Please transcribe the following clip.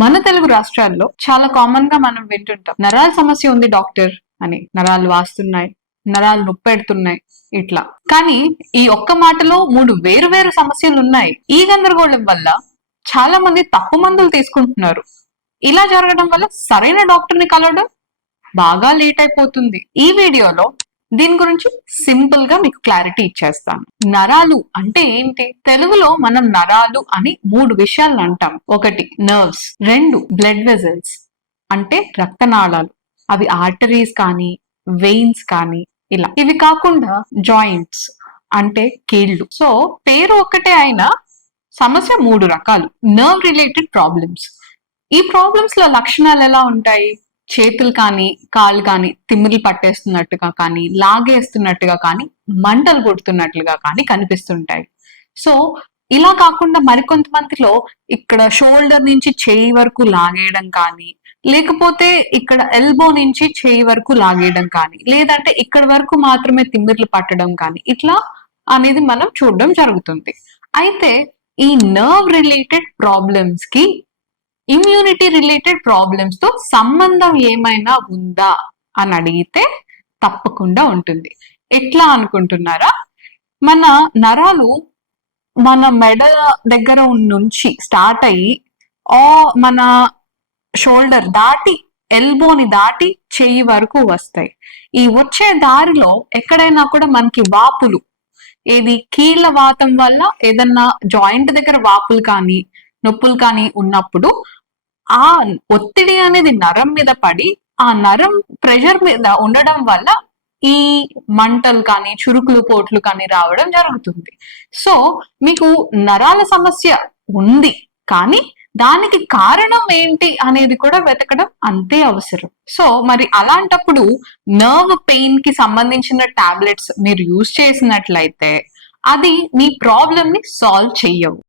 మన తెలుగు రాష్ట్రాల్లో చాలా కామన్ గా మనం వింటుంటాం, నరాల సమస్య ఉంది డాక్టర్ అని. నరాలు వాస్తున్నాయి, నరాలు నొప్పెడుతున్నాయి, ఇట్లా. కానీ ఈ ఒక్క మాటలో 3 వేరు వేరు సమస్యలు ఉన్నాయి. ఈ గందరగోళం వల్ల చాలా మంది తప్పు మందులు తీసుకుంటున్నారు. ఇలా జరగడం వల్ల సరైన డాక్టర్ ని కలవడం బాగా లేట్ అయిపోతుంది. ఈ వీడియోలో దీని గురించి సింపుల్ గా మీకు క్లారిటీ ఇచ్చేస్తాను. నరాలు అంటే ఏంటి? తెలుగులో మనం నరాలు అని 3 విషయాలను అంటాం. 1 నర్వ్స్, 2 బ్లడ్ వెజల్స్ అంటే రక్తనాళాలు, అవి ఆర్టరీస్ కానీ వెయిన్స్ కానీ ఇలా. ఇవి కాకుండా జాయింట్స్ అంటే కీళ్లు. సో పేరు ఒక్కటే అయినా సమస్య 3 రకాలు. Nerve related problems. ఈ ప్రాబ్లమ్స్ లో లక్షణాలు ఎలా ఉంటాయి? చేతులు కానీ కాళ్ళు కానీ తిమ్మిరి పట్టేస్తున్నట్టుగా కానీ, లాగేస్తున్నట్టుగా కానీ, మంటలు కొడుతున్నట్లుగా కానీ కనిపిస్తుంటాయి. సో ఇలా కాకుండా మరికొంతమందిలో ఇక్కడ షోల్డర్ నుంచి చేయి వరకు లాగేయడం కానీ, లేకపోతే ఇక్కడ ఎల్బో నుంచి చేయి వరకు లాగేయడం కానీ, లేదంటే ఇక్కడ వరకు మాత్రమే తిమ్మిర్లు పట్టడం కానీ, ఇట్లా అనేది మనం చూడడం జరుగుతుంది. అయితే ఈ నర్వ్ రిలేటెడ్ ప్రాబ్లమ్స్ కి ఇమ్యూనిటీ రిలేటెడ్ ప్రాబ్లమ్స్ తో సంబంధం ఏమైనా ఉందా అని అడిగితే తప్పకుండా ఉంటుంది. ఎట్లా అనుకుంటున్నారా? మన నరాలు మన మెడ దగ్గర నుంచి స్టార్ట్ అయ్యి మన షోల్డర్ దాటి, ఎల్బోని దాటి చెయ్యి వరకు వస్తాయి. ఈ వచ్చే దారిలో ఎక్కడైనా కూడా మనకి వాపులు, ఏది కీళ్ల వాతం వల్ల ఏదన్నా జాయింట్ దగ్గర వాపులు కానీ నొప్పులు కానీ ఉన్నప్పుడు ఆ ఒత్తిడి అనేది నరం మీద పడి, ఆ నరం ప్రెషర్ మీద ఉండడం వల్ల ఈ మంటలు కానీ చురుకులు పోట్లు కానీ రావడం జరుగుతుంది. సో మీకు నరాల సమస్య ఉంది, కానీ దానికి కారణం ఏంటి అనేది కూడా వెతకడం అంతే అవసరం. సో మరి అలాంటప్పుడు నర్వ్ పెయిన్ కి సంబంధించిన టాబ్లెట్స్ మీరు యూజ్ చేసినట్లయితే అది మీ ప్రాబ్లమ్ ని సాల్వ్ చెయ్యవు.